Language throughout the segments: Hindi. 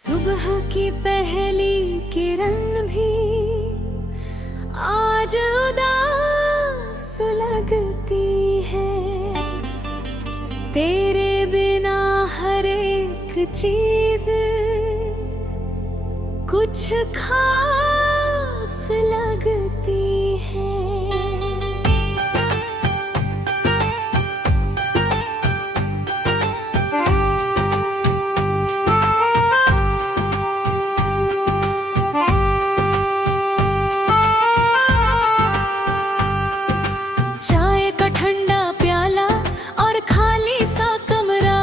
सुबह की पहली किरण भी आज उदास लगती है। तेरे बिना हर एक चीज कुछ खास लगती है। चाय का ठंडा प्याला और खाली सा कमरा,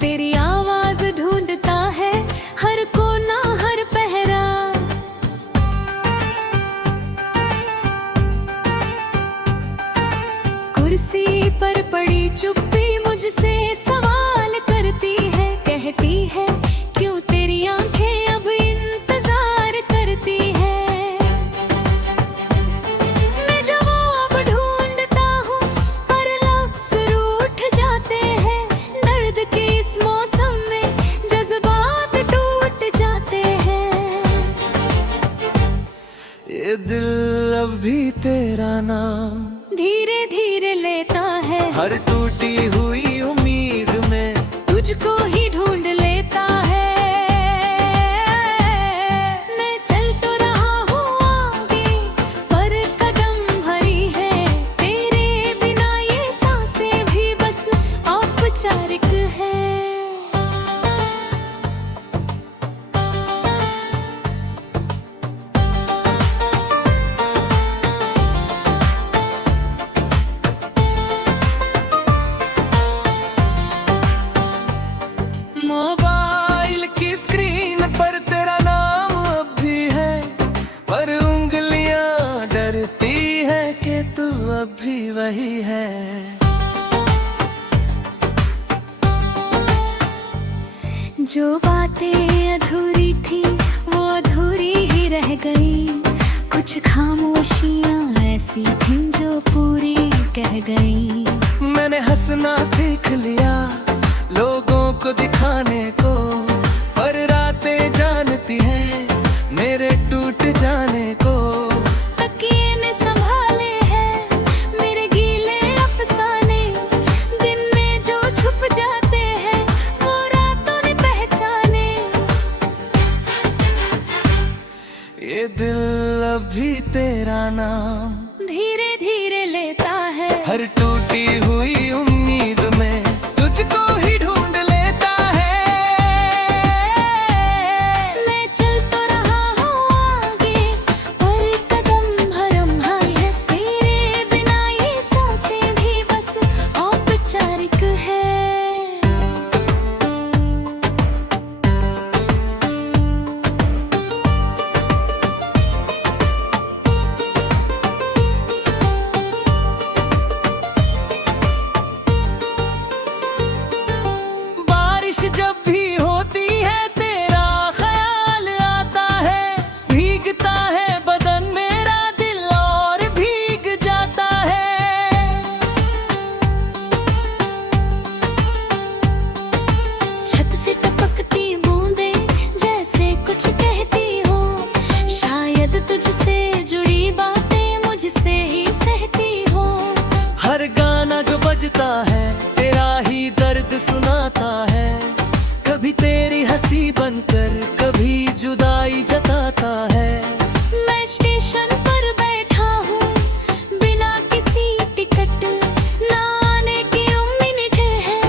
तेरी आवाज ढूंढता है हर कोना हर पहरा। कुर्सी पर पड़ी चुप्पी मुझसे सवाल करती है, कहती है क्यों तेरी आंखें अब इंतजार करती है। मैं जवाब ढूंढता हूँ पर लफ्ज़ रूठ जाते हैं। दर्द के इस मौसम में जज्बात टूट जाते हैं। ये दिल अब भी तेरा नाम धीरे धीरे लेता है, हर टूटी हुई उम्मीद में तुझको ही ढूंढ लेता है। मैं चल तो रहा हूँ आगे पर कदम भरी है। तेरे बिना ये सांसें भी बस औपचारिक है। मोबाइल की स्क्रीन पर तेरा नाम अब भी है, पर उंगलियां डरती है कि तू अब भी वही है। जो बातें अधूरी थी वो अधूरी ही रह गई। कुछ खामोशियां ऐसी थीं जो पूरी कह गई। मैंने हंसना सीख लिया लोगों को दिखाने को, पर रातें जानती है मेरे टूट जाने को। तकिए ने संभाले हैं मेरे गीले अफसाने, दिन में जो छुप जाते हैं वो रातों ने पहचाने। ये दिल अब भी तेरा नाम धीरे धीरे लेता है, हर टूटी हुई उम्मीद में तुझको ही ढूंढ लेता है। मैं चल तो रहा हूँ आगे पर कदम भरम है। तेरे बिना ये सांसें भी बस औपचारिक है। बारिश जब भी होती है तेरा ख्याल आता है, भीगता है बदन मेरा दिल और भीग जाता है। छत से टपकती बूंदें जैसे कुछ कहती हो, शायद तुझसे जुड़ी बातें मुझसे ही सहती हो। हर गाना जो बजता है तेरा ही दर्द सुनाता है, कभी तेरी हंसी बनकर कभी जुदाई जताता है। मैं स्टेशन पर बैठा हूँ बिना किसी टिकट, ना आने की उम्मीद है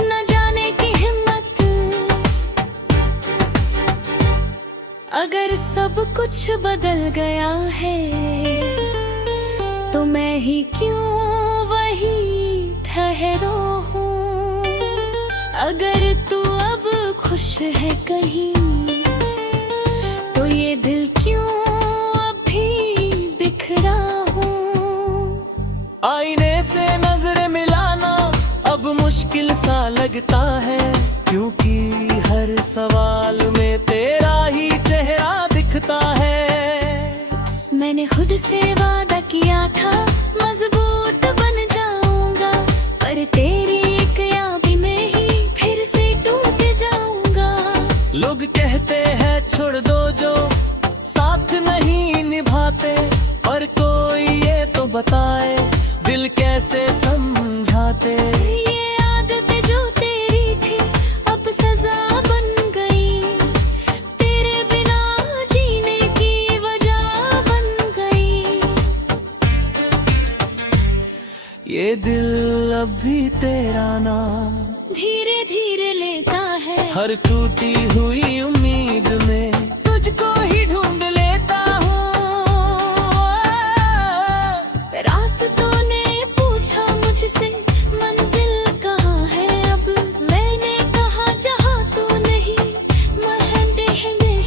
न जाने की हिम्मत। अगर सब कुछ बदल गया है तो मैं ही क्यों वही ठहरो हूँ। अगर तू अब खुश है कहीं तो ये दिल क्यों अभी बिखरा हूँ। आईने से नजर मिलाना अब मुश्किल सा लगता है, क्योंकि हर सवाल में तेरा ही चेहरा दिखता है। मैंने खुद से वादा किया था मजबूत बन जाऊंगा, पर तेरी एक याद में ही फिर से टूट जाऊंगा। लोग कह कहते हैं छोड़ दो जो साथ नहीं निभाते, पर कोई ये तो बताए दिल कैसे समझाते। ये आदतें जो तेरी थी अब सजा बन गई, तेरे बिना जीने की वजह बन गई। ये दिल अब भी तेरा नाम धीरे धीरे लेता है, हर टूटी हुई उम्मीद में तुझको ही ढूंढ लेता हूँ। रास्तों ने पूछा मुझसे मंजिल कहाँ है, अब मैंने कहा जहाँ तू नहीं महंगे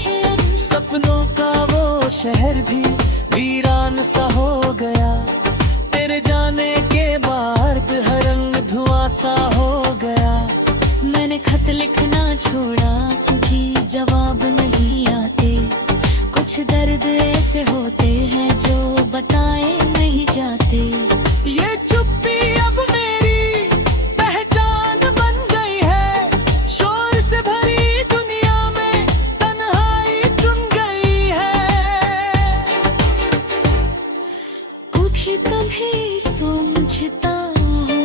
है अब। सपनों का वो शहर भी वीरान सा हो गया, तेरे जाने के बाद हर रंग धुआं सा हो गया। मैंने खत लिखना छोड़ा क्योंकि जवाब नहीं आते, कुछ दर्द ऐसे होते हैं जो बताए नहीं जाते। ये चुप्पी अब मेरी पहचान बन गई है, शोर से भरी दुनिया में तन्हाई चुन गई है। कभी कभी सोचता हूँ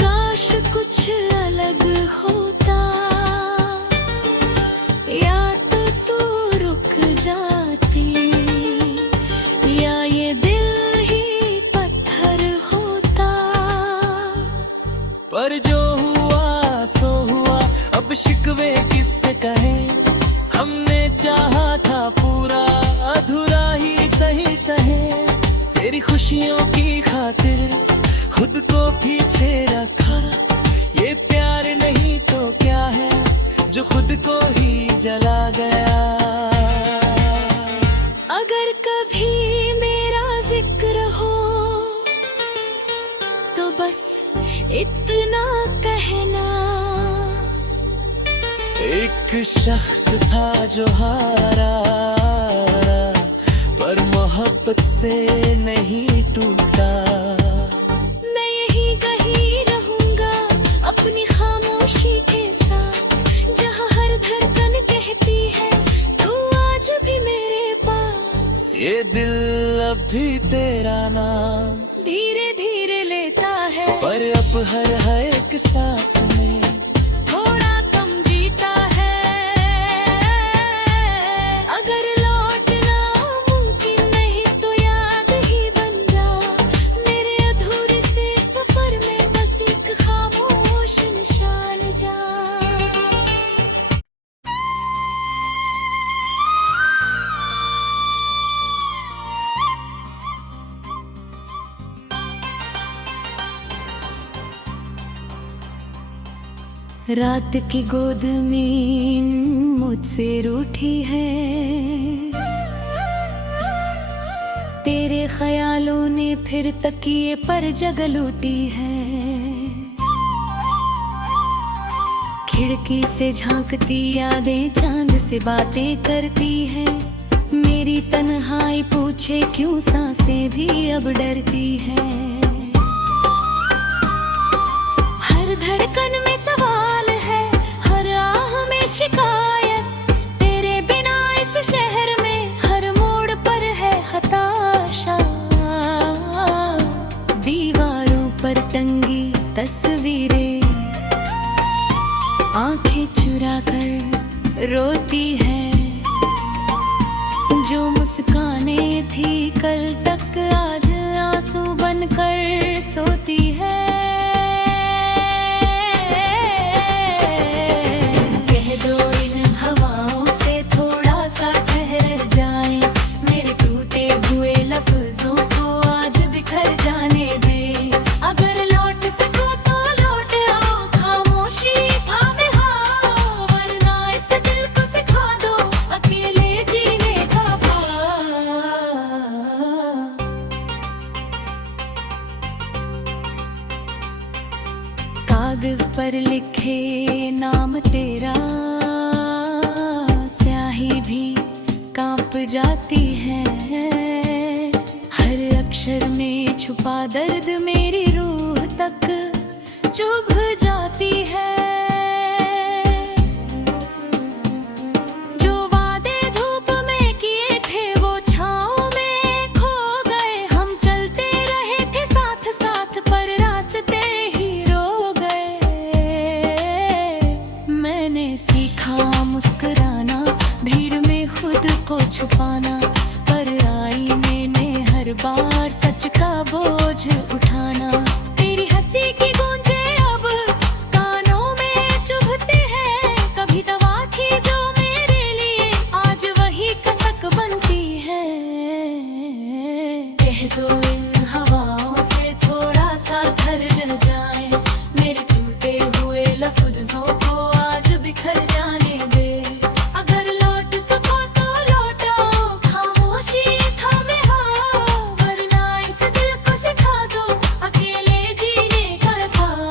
काश कुछ अलग होता, या तो तू रुक जाती या ये दिल ही पत्थर होता। पर जो हुआ सो हुआ, अब शिकवे किससे कहें, हमने चाहा था पूरा अधूरा ही सही सहे। तेरी खुशियों की खातिर खुद को पीछे रखा, ये प्यार नहीं तो क्या है जो खुद को ही जला गया। अगर कभी मेरा जिक्र हो तो बस इतना कहना, एक शख्स था जो हारा पर मोहब्बत से नहीं टूटा। मैं यहीं कहीं रहूंगा अपनी खामोशी के साथ, जहाँ हर धड़कन कहती है तू आज भी मेरे पास। ये दिल अब भी तेरा नाम धीरे धीरे लेता है, पर अब हर एक सांस में थोड़ा कम जीता है। अगर लौटना मुमकिन नहीं तो याद ही बन जा, मेरे अधूरे से सफर में बस एक खामोश निशान जा। रात की गोद में मुझसे रूठी है, तेरे ख्यालों ने फिर तकिए पर जगह लूटी है। खिड़की से झांकती यादें चांद से बातें करती है, मेरी तन्हाई पूछे क्यों सांसें भी अब डरती है। हर धड़कन में सवाल है, हर आह में शिकायत, तेरे बिना इस शहर में हर मोड़ पर है हताशा। दीवारों पर टंगी तस्वीरें आंखें चुरा कर रोती है, जो मुस्कानें थी कल तक आज आंसू बनकर सोती है। कह दो इन हवाओं से थोड़ा सा ठहर जाए, मेरे टूटे हुए लफ्जों को आज बिखर जाने दे। अगर लौट सको तो लौट आओ, खामोशी थामे हाओ, वरना इस दिल को सिखा दो अकेले जीने का भाव। कागज पर लिखे नाम तेरा, स्याही भी कांप जाती है। हर अक्षर में छुपा दर्द मेरी रूह तक चुभ जाती है। सीखा मुस्कुराना, भीड़ में खुद को छुपाना, पर आईने ने हर बार सच का बोझ उठाना। तेरी हंसी की गूंजे अब कानों में चुभते हैं, कभी दवा थी जो मेरे लिए आज वही कसक बनती है। कह दो इन हवाओं से थोड़ा सा घर जाए, मेरे टूटे हुए लफ्जों को आज बिखर जाने दे। अगर लौट सको तो लौटाओ, खामोशी थामे हाओ, वरना इस दिल को सिखा दो अकेले जीने का काम।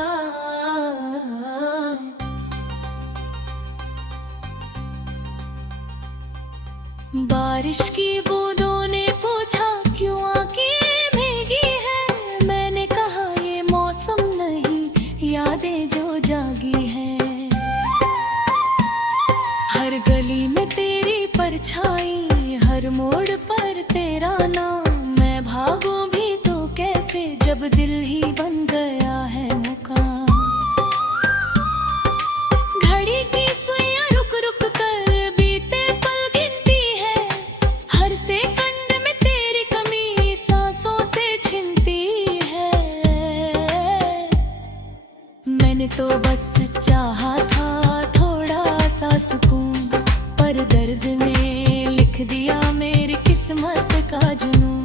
बारिश की बूंदों ने पूछा क्यों आंखें भीगी है, मैंने कहा ये मौसम नहीं यादें जो जागी है। हर गली में तेरी परछाई, हर मोड़ पर तेरा नाम, मैं भागूं भी तो कैसे जब दिल ही बन गया है मुकाम। घड़ी की सुइयां रुक रुक कर बीते पल गिनती है, हर सेकंड में तेरी कमी सांसों से छिनती है। मैंने तो बस चाहा था थोड़ा सा सुकून, पर दर्द ने लिख दिया मेरी किस्मत का जुनून।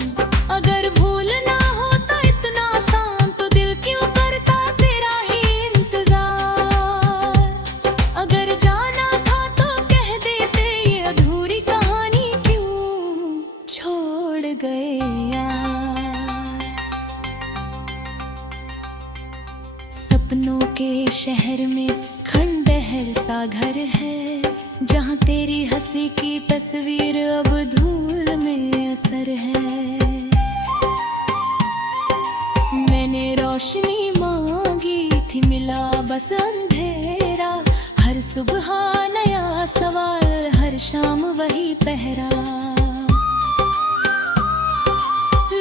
अगर भूल ना होता इतना आसान तो दिल क्यों करता तेरा ही इंतजार। अगर जाना था तो कह देते ये अधूरी कहानी क्यों छोड़ गए यार। सपनों के शहर में खंडहर सा घर है, जहाँ तेरी हंसी की तस्वीर अब धूल में असर है। मैंने रोशनी मांगी थी मिला बस अंधेरा, हर सुबह नया सवाल हर शाम वही पहरा।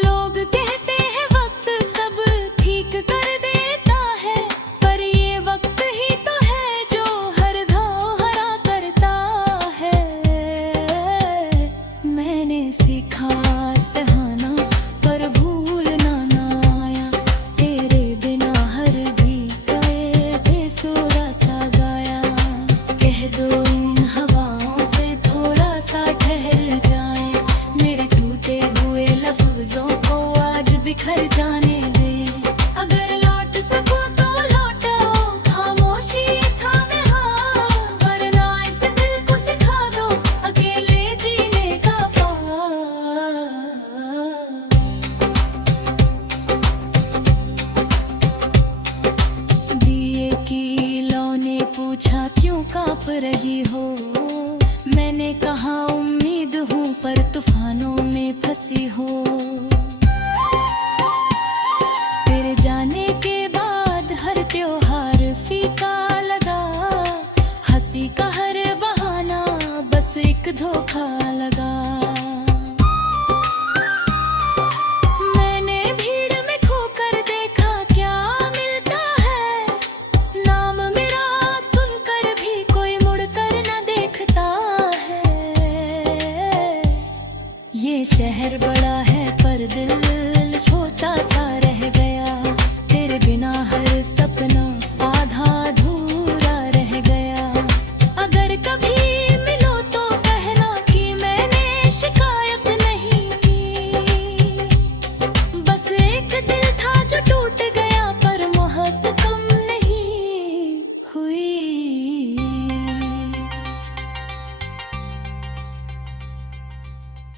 लोग कहते हैं वक्त सब ठीक कर देता है, पर ये वक्त ही तो है जो हर घाव हरा करता है। मैंने सीखा सहाना पर भूलना ना आया, तेरे बिना हर भी गए बेसुरा सा गाया। कह दो इन हवाओं से थोड़ा सा ठहर जाए, मेरे टूटे हुए लफ्जों को आज बिखर जाने दे। अगर लौट सको तो लौटाओ, खामोशी थामे हाओ, वरना इस दिल को सिखा दो अकेले जीने का पार। दिए की लौ ने पूछा क्यों कांप रही हो, मैंने कहा उम्मीद हूँ पर तूफानों में फंसी हो। तेरे जाने के बाद हर त्योहार फीका लगा, हंसी का हर बहाना बस एक धोखा लगा। मैंने भीड़ में खोकर देखा क्या मिलता है, नाम मेरा सुनकर भी कोई मुड़कर न देखता है। ये शहर बड़ा है पर दिल छोटा सा रह गया, तेरे बिना हर सपना आधा अधूरा रह गया। अगर कभी मिलो तो कहना कि मैंने शिकायत नहीं की, बस एक दिल था जो टूट गया पर मोहब्बत कम नहीं हुई।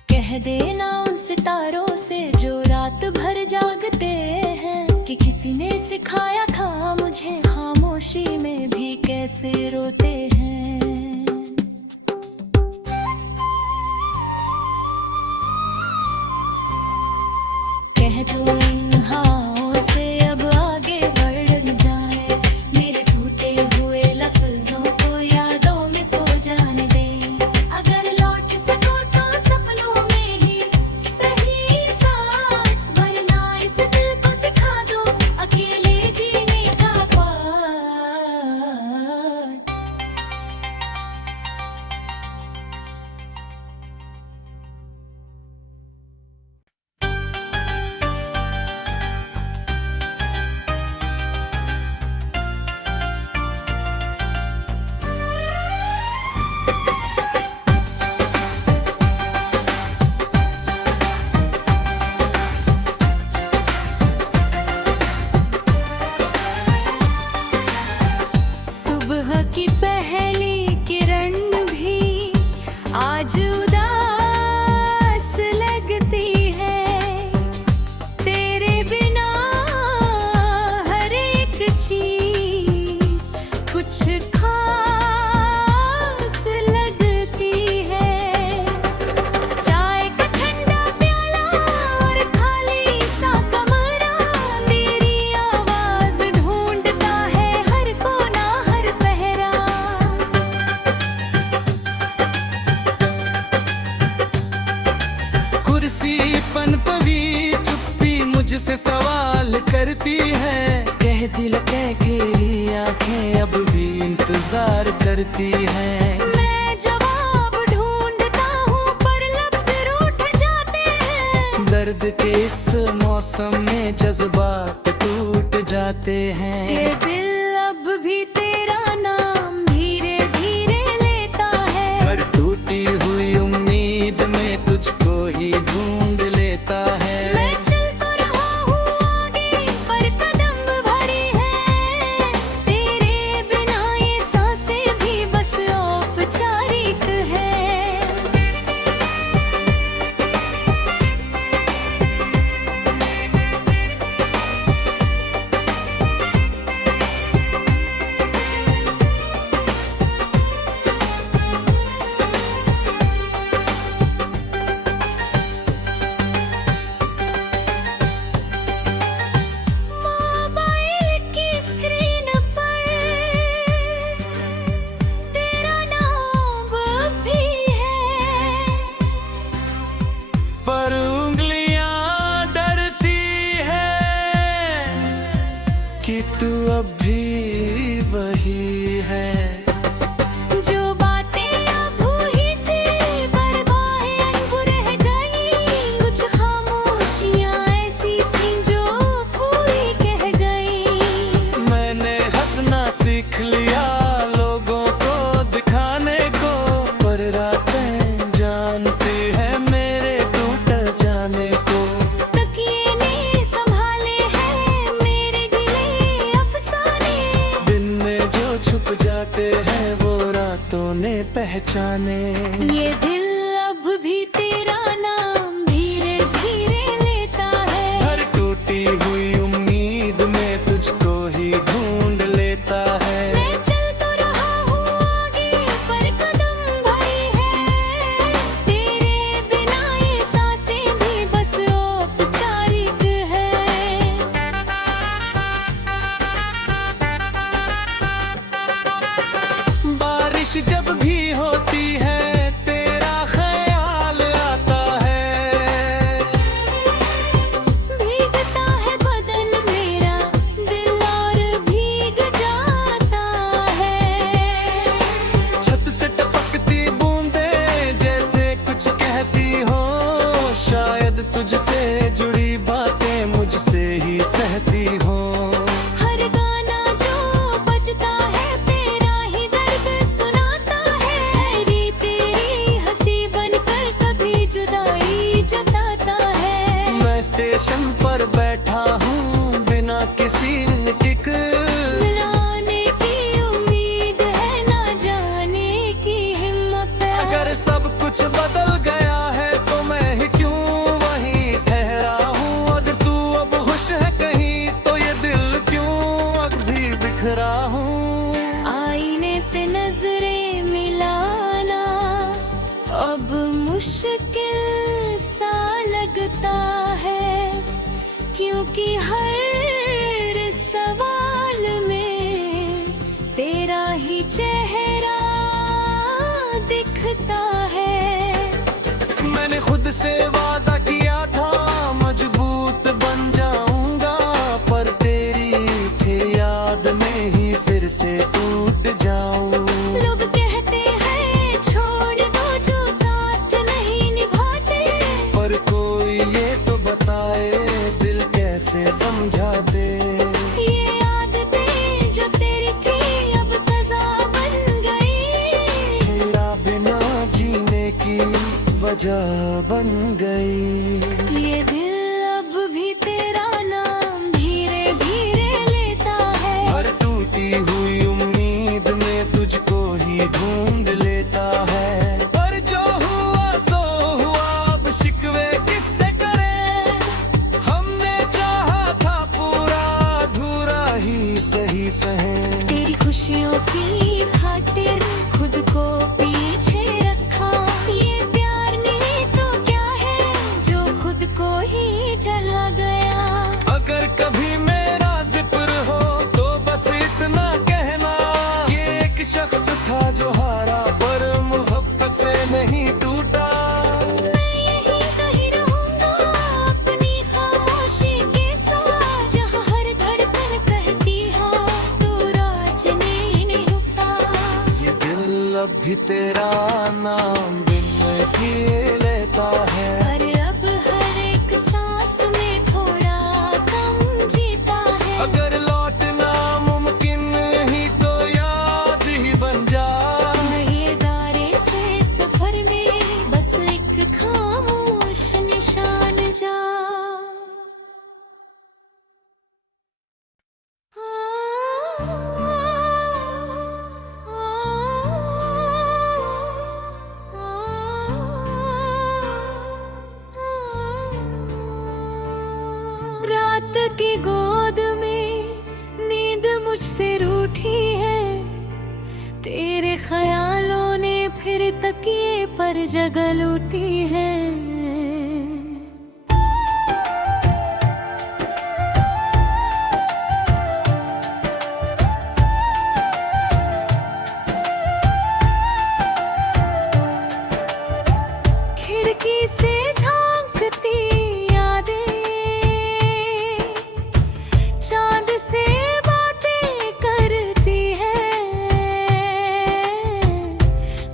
कह देना उन सितारों से जो रात भर जागते हैं, कि किसी ने सिखाया था मुझे खामोशी में भी कैसे रोते हैं। कह दो इन हाथों से अब आगे बढ़ जाए, मेरे टूटे हुए लफ्जों को यादों में सो जाने दे। अगर लौट सको तो सपनों में ही सही साथ, वरना इस दिल को सिखा दो अकेले जीने का पार। मुझसे सवाल करती है, कह दिल कह तेरी आंखें अब भी इंतजार करती हैं। मैं जवाब ढूंढता हूँ पर लफ्ज़ रूठ जाते हैं। दर्द के इस मौसम में जज्बात टूट जाते हैं। ये दिल अब भी तेरा नाम धीरे धीरे लेता है। हर टूटी हुई उम्मीद में तुझको ही ढूंढ लेता है। मैं चल तो रहा हूँ आगे पर कदम भरी है। तेरे बिना ये सांसें भी बस औपचारिक है। मोबाइल की स्क्रीन पर तेरा नाम भी है। पर उंगलियां डरती है कि तू अब भी वही है। जो बातें अब हुई थी पर बाहें अनभु रह गई। कुछ खामोशियां ऐसी थीं जो पूरी कह गई। मैंने हंसना सीख लिया लोगों को दिखाने को, पर रातें जानती है मेरे टूट जाने को। तकिए ने संभाले हैं मेरे गिले अफसाने। दिन में जो छुप जाते हैं वो रातों ने पहचाने। ये दिल अब भी तेरा नाम धीरे धीरे लेता है। हर टूटी हुई उम्मीद में तुझको ही ढूंढ लेता है। मैं चल तो रहा हूँ आगे पर कदम भरी है। तेरे बिना ये सांसें भी बस औपचारिक है। बारिश जब भी होती है तेरा ख्याल आता है। भीगता है बदन मेरा दिल और भीग जाता है। छत से टपकती बूंदें जैसे कुछ कहती हो, शायद तुझसे जुड़ी बातें मुझसे ही सहती हो। हर गाना जो बजता है तेरा ही दर्द सुनाता है। तेरी हंसी बनकर कभी जुदाई जताता है। मैं स्टेशन पर बैठा हूँ बिना किसी टिक। मिलाने की उम्मीद है ना जाने की हिम्मत है। अगर सब कुछ बदल गया है तो मैं ही क्यों वहीं ठहरा हूँ। अगर तू अब खुश है कहीं तो ये दिल क्यों अब भी बिखरा हूँ। आईने से नजरें मिलाना अब मुश्किल सा लगता है। क्योंकि हर सवाल में तेरा ही चेहरा दिखता है। मैंने खुद से वादा किया था मजबूत बन जाऊंगा, पर तेरी फिर याद में ही फिर से टूट जाऊं। लोग कहते हैं छोड़ दो जो साथ नहीं निभाते। पर कोई ये तो बताए दिल कैसे समझा दे। ये आदतें जो तेरी थी अब सजा बन गई। तेरा बिना जीने की वजह बन गई। ये दिल अब भी तेरा नाम धीरे धीरे लेता है। हर टूटी हुई उम्मीद में तुझको ही ढूंढ लेता है। पर जो हुआ सो हुआ अब शिकवे किससे करें। हमने चाहा था पूरा अधूरा ही सही सहे। तेरी खुशियों की खातिर खुद को पीछे रखा। ये प्यार नहीं तो क्या है जो भी तेरा नाम बिन किए लेता है। पर अब हर एक सांस में थोड़ा कम जीता है। अगर लौटना मुमकिन ही तो याद ही बन जा। ये दायरे से सफर में बस एक खामोश निशान जा। रात की गोद में नींद मुझसे रूठी है। तेरे ख्यालों ने फिर तकिए पर जगह लूटी है। खिड़की से झांकती यादें, चांद से बातें करती है।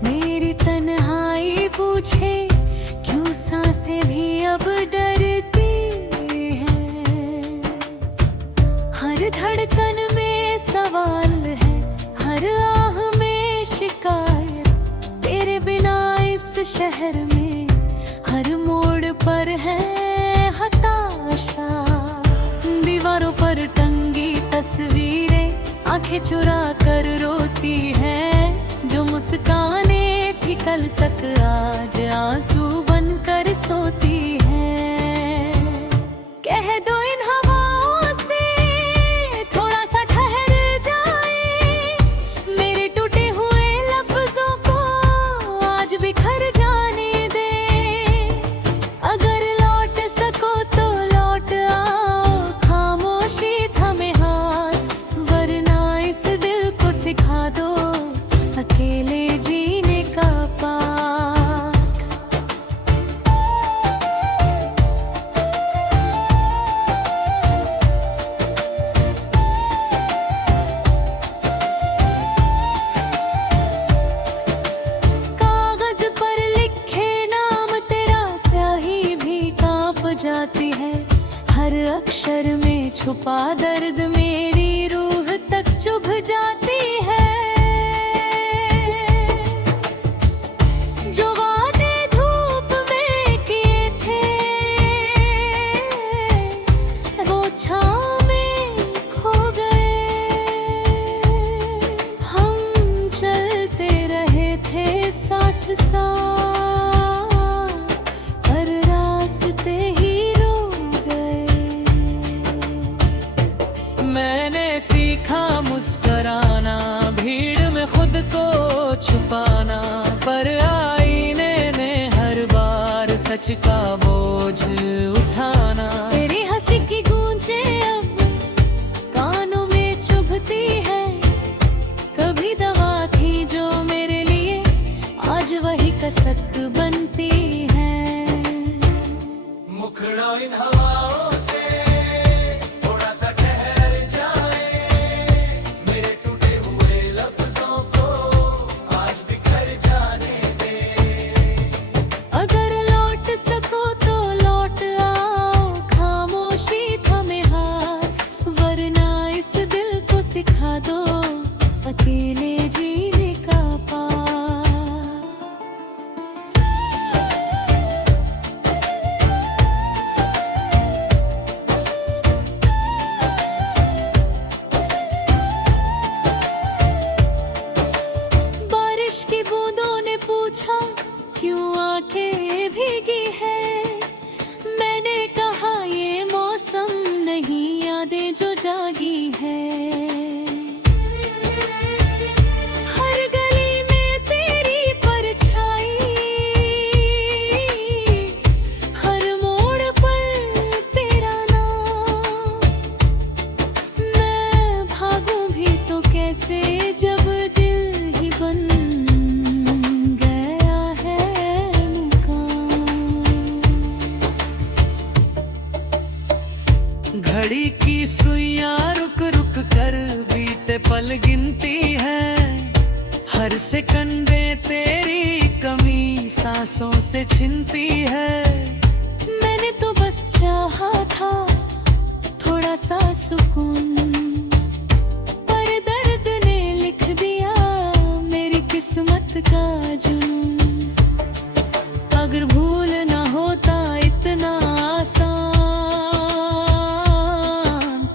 मेरी तन्हाई पूछे क्यों सांसें भी अब डरती है। हर धड़कन में सवाल है, हर आह में शिकायत। तेरे बिना इस शहर में हर मोड़ पर है हताशा। दीवारों पर टंगी तस्वीरें आंखें चुरा कर रोती है। जो मुस्कानें थी कल तक आज आंसू बनकर सोती है। कह दो इन हवाओं से थोड़ा सा ठहर जाए। मेरे टूटे हुए लफ्जों को आज बिखर जाने दे। अगर लौट सको तो लौट आओ, खामोशी थमे हाथ। वरना इस दिल को सिखा दो अकेले जीने का पाठ। कागज पर लिखे नाम तेरा स्याही भी कांप जाती है। हर अक्षर में छुपा दर्द मेरी रूह तक चुभ जाती है। जो वादे धूप में किए थे वो छाँव में खो गए। हम चलते रहे थे साथ साथ, पर रास्ते ही रुक गए। मैंने सीखा मुस्कुराना, भीड़ में खुद को छुपाना। पर आईने ने हर बार सच का बोझ उठाना। तेरी हंसी की गूंजे अब कानों में चुभती है। कभी दवा थी जो मेरे लिए आज वही कसक बनती है। मुखड़ा इन हवाओं से थोड़ा सा ठहर जाए। मेरे टूटे हुए लफ्जों को आज बिखर जाने दे। अगर लौट सको तो लौट आओ, खामोशी थमे हाथ। वरना इस दिल को सिखा दो अकेले जीने का पाठ। बारिश की बूंदों ने पूछा क्यों आंखें भीगी है। मैंने कहा ये मौसम नहीं, यादें जो जागी है। हर गली में तेरी परछाई, हर मोड़ पर तेरा नाम। मैं भागूं भी तो कैसे जब दिल ही बन गया है मुकाम। घड़ी की सुइयां रुक रुक कर बीते पल गिनती है। हर सेकंड में सांसों से छिनती है। मैंने तो बस चाहा था थोड़ा सा सुकून, पर दर्द ने लिख दिया मेरी किस्मत का जुनून। अगर भूल ना होता इतना आसान,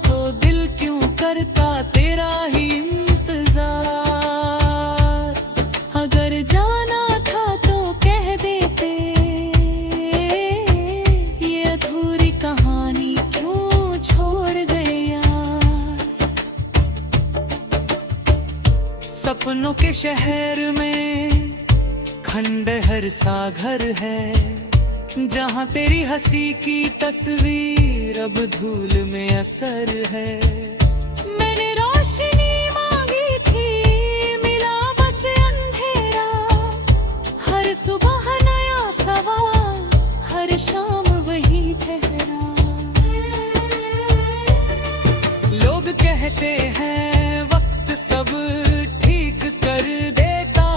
तो दिल क्यों करता तेरा ही इंतजार। अगर जाना था तो कह देते, ये अधूरी कहानी क्यों छोड़ गए यार। सपनों के शहर में खंडहर सा घर है, जहाँ तेरी हंसी की तस्वीर अब धूल में असर है। मैंने रोशनी मांगी थी, मिला बस अंधेरा। हर सुबह नया सवाल, हर शाम वही ठहरा। लोग कहते हैं वक्त सब ठीक कर देता,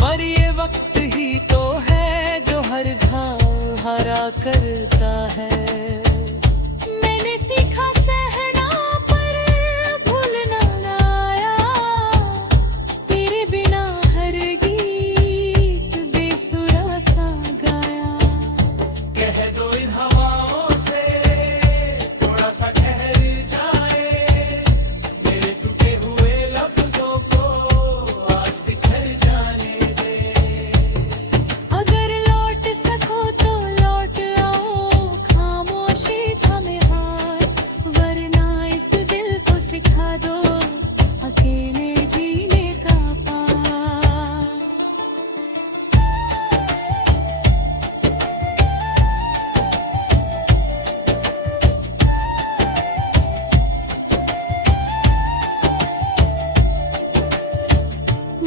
पर ये वक्त ही तो है जो हर घाव हरा करता है। मैंने सीखा सहना पर भूलना ना आया, तेरे बिना हर गीत बेसुरा सा गाया। कह दो इन हवाओं से थोड़ा सा ठहर जाए, मेरे टूटे हुए लफ्जों को आज बिखर जाने दे। अगर लौट सको तो लौट आओ, खामोशी थमे हाथ, वरना इस दिल को सिखा दो अकेले जीने का पाठ।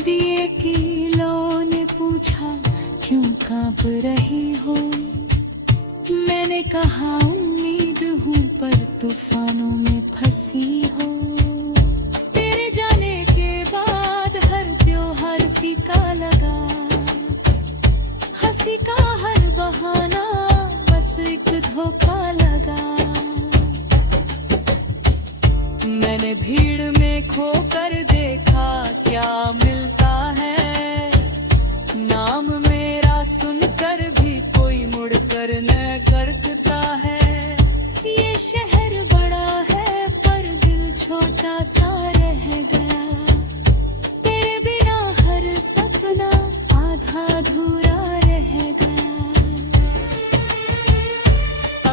दिए की लो ने पूछा क्यों कांप रही हो, मैंने कहा उम्मीद हूँ पर तूफानों में फंसी हो। तेरे जाने के बाद हर त्योहार फीका लगा, हंसी का हर बहाना बस एक धोखा लगा। मैंने भीड़ में खोकर देखा क्या मिलता है, नाम मेरा सुनकर भी कोई मुड़कर न करता है। ये शहर बड़ा है पर दिल छोटा सा रह गया, तेरे बिना हर सपना आधा अधूरा रह गया।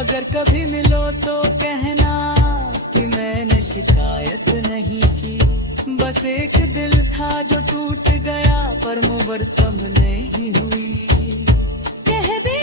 अगर कभी मिलो तो कहना कि मैंने शिकायत नहीं की, बस एक दिल था जो टूट गया पर मुबर्तम नहीं हुई। कह भी